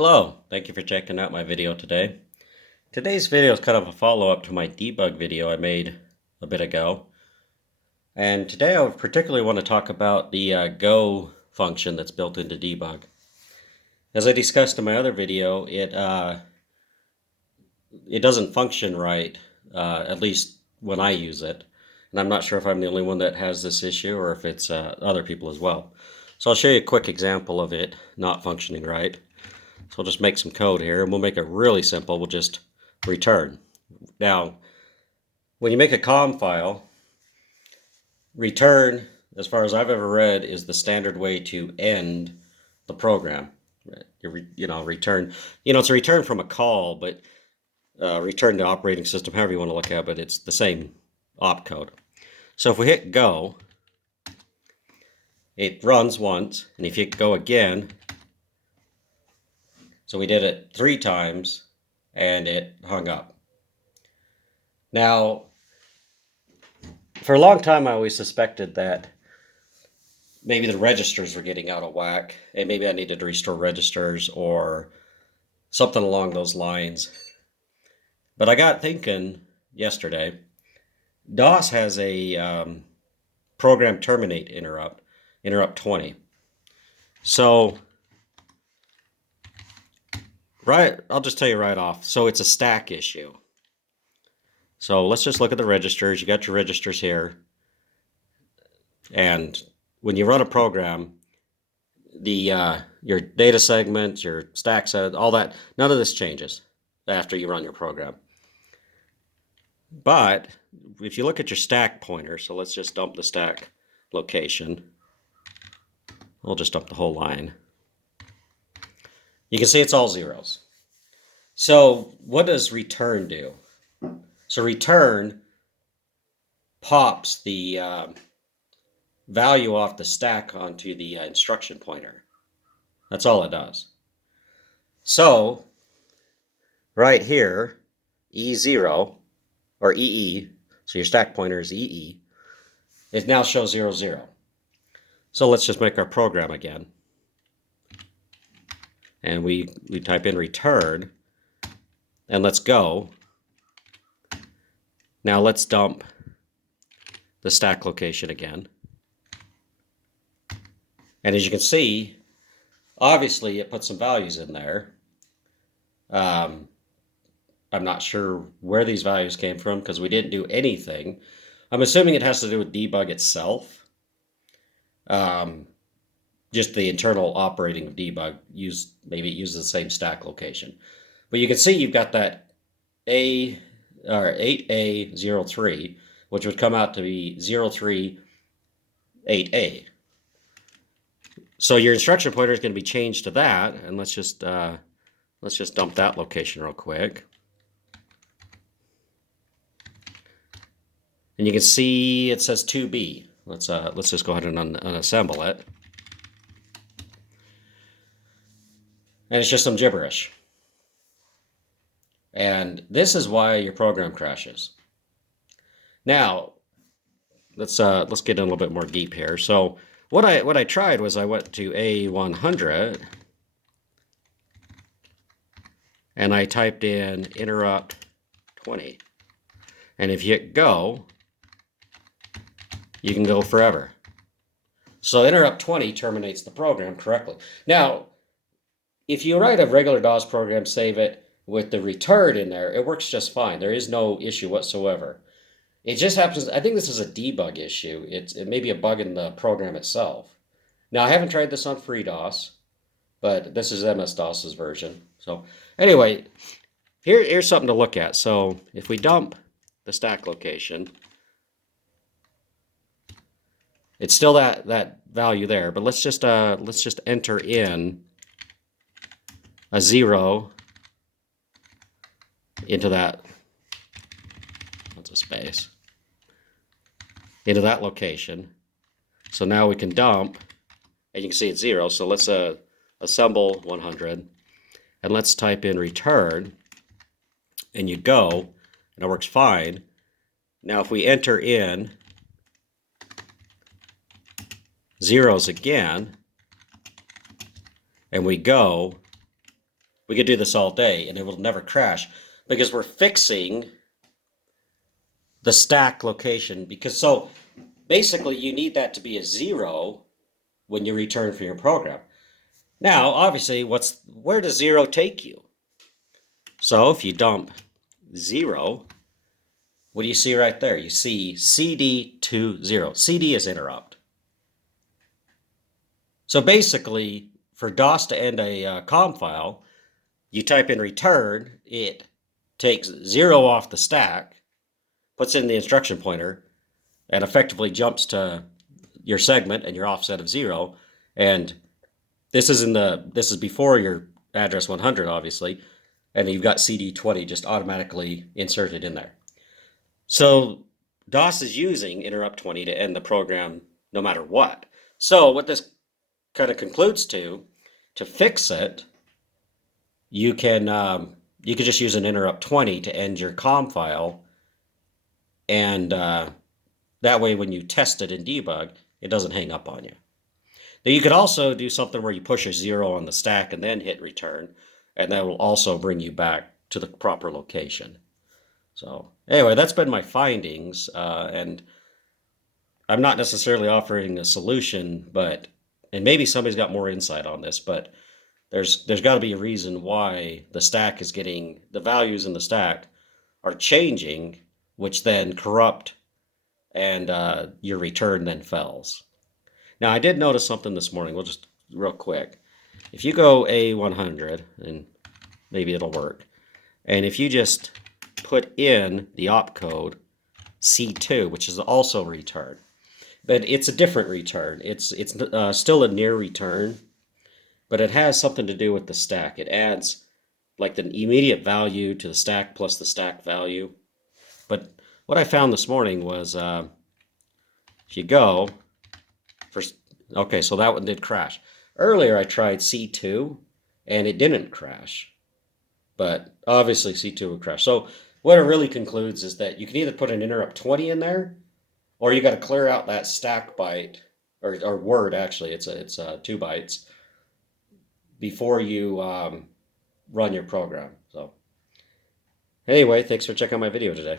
Hello, thank you for checking out my video today. Today's video is kind of a follow-up to my debug video I made a bit ago. And today I particularly want to talk about the go function that's built into debug. As I discussed in my other video, it doesn't function right, at least when I use it. And I'm not sure if I'm the only one that has this issue or if it's other people as well. So I'll show you a quick example of it not functioning right. So I'll just make some code here, and we'll make it really simple. We'll just return. Now, when you make a COM file, return, as far as I've ever read, is the standard way to end the program. Return. It's a return from a call, but return to operating system, however you want to look at it, but it's the same opcode. So if we hit go, it runs once, and if you hit go again, so we did it 3 times, and it hung up. Now, for a long time, I always suspected that maybe the registers were getting out of whack, and maybe I needed to restore registers or something along those lines. But I got thinking yesterday, DOS has a program terminate interrupt 20. So, right, I'll just tell you right off. So it's a stack issue. So let's just look at the registers. You got your registers here. And when you run a program, your data segments, your stack set, all that, none of this changes after you run your program. But if you look at your stack pointer, so let's just dump the stack location. We'll just dump the whole line. You can see it's all zeros. So what does return do? So return pops the value off the stack onto the instruction pointer. That's all it does. So right here, E0 or EE, so your stack pointer is EE, it now shows 0, 0. So let's just make our program again. And we type in return, and let's go. Now let's dump the stack location again. And as you can see, obviously it put some values in there. I'm not sure where these values came from because we didn't do anything. I'm assuming it has to do with debug itself. Just the internal operating of debug, maybe it uses the same stack location. But you can see you've got that 8A03, which would come out to be 038A. So your instruction pointer is going to be changed to that, and let's just dump that location real quick. And you can see it says 2B. Let's just go ahead and unassemble it. And it's just some gibberish. And this is why your program crashes. Now, let's get in a little bit more deep here. So what I tried was I went to A100 and I typed in interrupt 20. And if you hit go, you can go forever. So interrupt 20 terminates the program correctly. Now, if you write a regular DOS program, save it with the return in there, it works just fine. There is no issue whatsoever. It just happens, I think this is a debug issue. It may be a bug in the program itself. Now, I haven't tried this on FreeDOS, but this is MS-DOS's version. So anyway, here's something to look at. So if we dump the stack location, it's still that value there, but let's just enter in a 0 into that, that's a space, into that location. So now we can dump, and you can see it's 0. So let's assemble 100, and let's type in return, and you go, and it works fine. Now if we enter in zeros again, and we go, We could do this all day and it will never crash because we're fixing the stack location. Because so basically you need that to be a 0 when you return from your program. Now, obviously, where does 0 take you? So if you dump 0, what do you see right there? You see CD to 0. CD is interrupt. So basically, for DOS to end a COM file, you type in return, it takes 0 off the stack, puts in the instruction pointer, and effectively jumps to your segment and your offset of 0. And this is before your address 100, obviously, and you've got CD20 just automatically inserted in there. So DOS is using interrupt 20 to end the program no matter what. So what this kind of concludes to fix it, you can just use an interrupt 20 to end your COM file, and that way when you test it in debug, it doesn't hang up on you. Now you could also do something where you push a 0 on the stack and then hit return, and that will also bring you back to the proper location. So anyway, that's been my findings, and I'm not necessarily offering a solution, and maybe somebody's got more insight on this, but there's got to be a reason why the stack is getting, the values in the stack are changing, which then corrupt, and your return then fails. Now I did notice something this morning. We'll just real quick. If you go A100, and maybe it'll work, and if you just put in the opcode C2, which is also return, but it's a different return. It's still a near return, but it has something to do with the stack. It adds like the immediate value to the stack plus the stack value. But what I found this morning was if you go first, okay, so that one did crash. Earlier I tried C2 and it didn't crash, but obviously C2 would crash. So what it really concludes is that you can either put an interrupt 20 in there, or you got to clear out that stack byte, or word actually, it's 2 bytes, before you run your program. So anyway, thanks for checking out my video today.